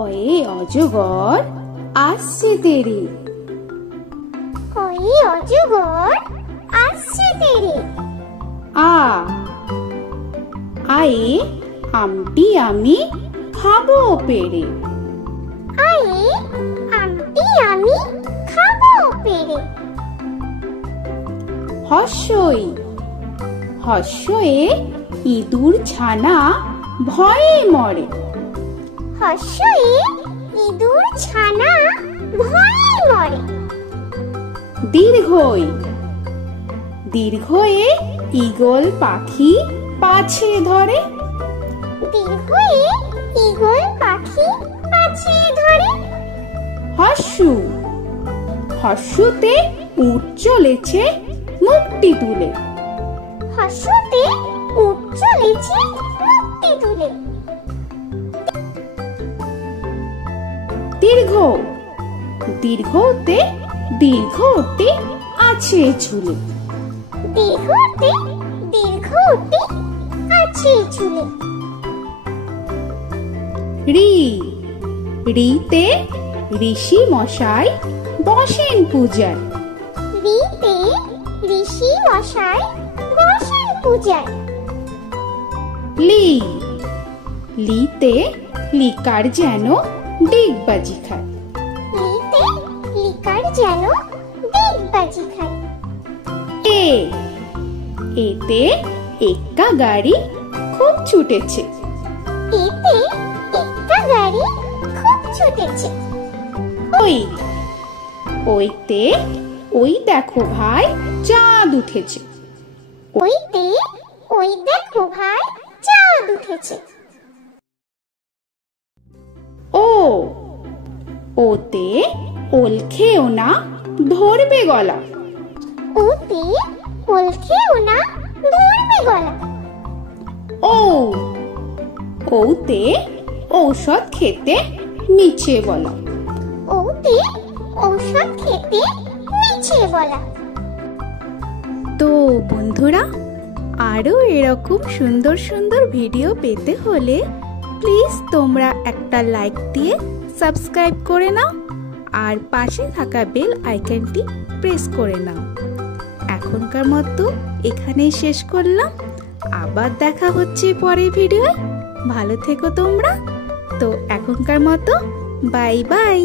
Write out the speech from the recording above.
অয়ে অজগর আসছে তেরে। অয়ে অজগর আসছে তেরে। আ আয়ে আমটি আমি খাবো পেরে। আয়ে আমটি আমি খাবো পেরে। হর্ষই হর্ষয়ে ইঁদুর ছানা ভয়ে মরে। হর্ষয়ে ইঁদুর ছানা ভয়ে মরে। দীর্ঘই দীর্ঘয়ে ঈগল পাখি পাছে ধরে। দীর্ঘয়ে ঈগল পাখি পাছে ধরে। হর্ষু হর্ষুতে উট চলেছে মুক্তি তুলে। হর্ষতে উট চলেছে মুক্তি তুলে। দীর্ঘ দীর্ঘতে দীর্ঘটি আছে ঝুলে। দীর্ঘতে দীর্ঘটি আছে ঝুলে। রি রিতে ঋষি মশাই বসেন পূজায়। রিতে ঋষি মশাই বসেন পূজায়। লি লিতে লিকার যেন ডিগবাজি খায়। লিতে লিকার যেন ডিগবাজি খায়। এ এতে এক্কা গাড়ি খুব ছুটেছে। এতে একটা গাড়ি খুব ছুটেছে। ওই ওইতে ওই দেখো ভাই চাঁদ উঠেছে। ওইতে ওই দেখো ভাই চাঁদ উঠেছে। ও ওতে ওল খেও না ধরবে গলা। ওতে ওল খেও না ধরবে গলা। ও ওতে ঔষধ খেতে মিছে বলা। ওতে ঔষধ খেতে মিছে বলা। তো বন্ধুরা, আরো এরকম সুন্দর সুন্দর ভিডিও পেতে হলে প্লিজ তোমরা একটা লাইক দিয়ে সাবস্ক্রাইব করে নাও আর পাশে থাকা বেল আইকনটি প্রেস করে নাও। এখনকার মতো এখানেই শেষ করলাম। আবার দেখা হচ্ছে পরের ভিডিওয়ে। ভালো থেকো তোমরা। তো এখনকার মতো বাই বাই।